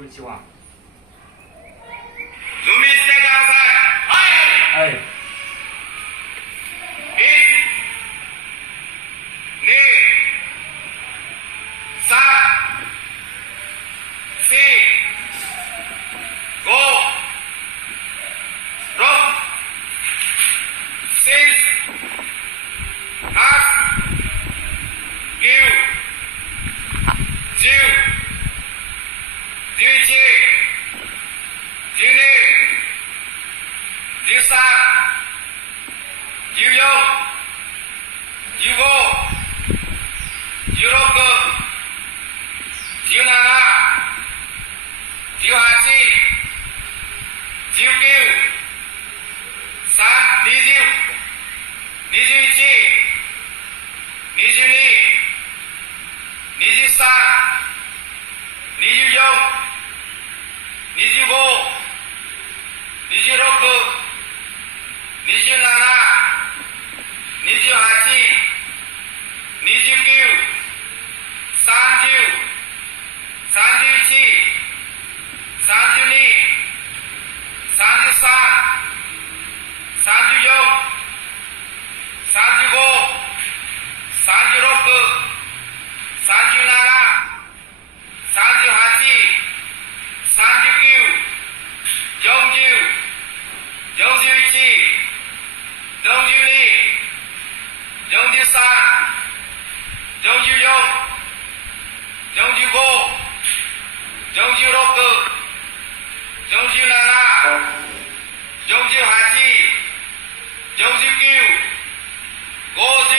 こんにちは。準備してください。はい。1、2、3、4、5、6、7、8、9、10、11、12、13、14、15、16、17、18、19、20、21、22、23、24、25、26、27、28、29、30、31、32、33、34、35、36、37、38、39、40、41、42、43、44、45、46、47、48、49、50、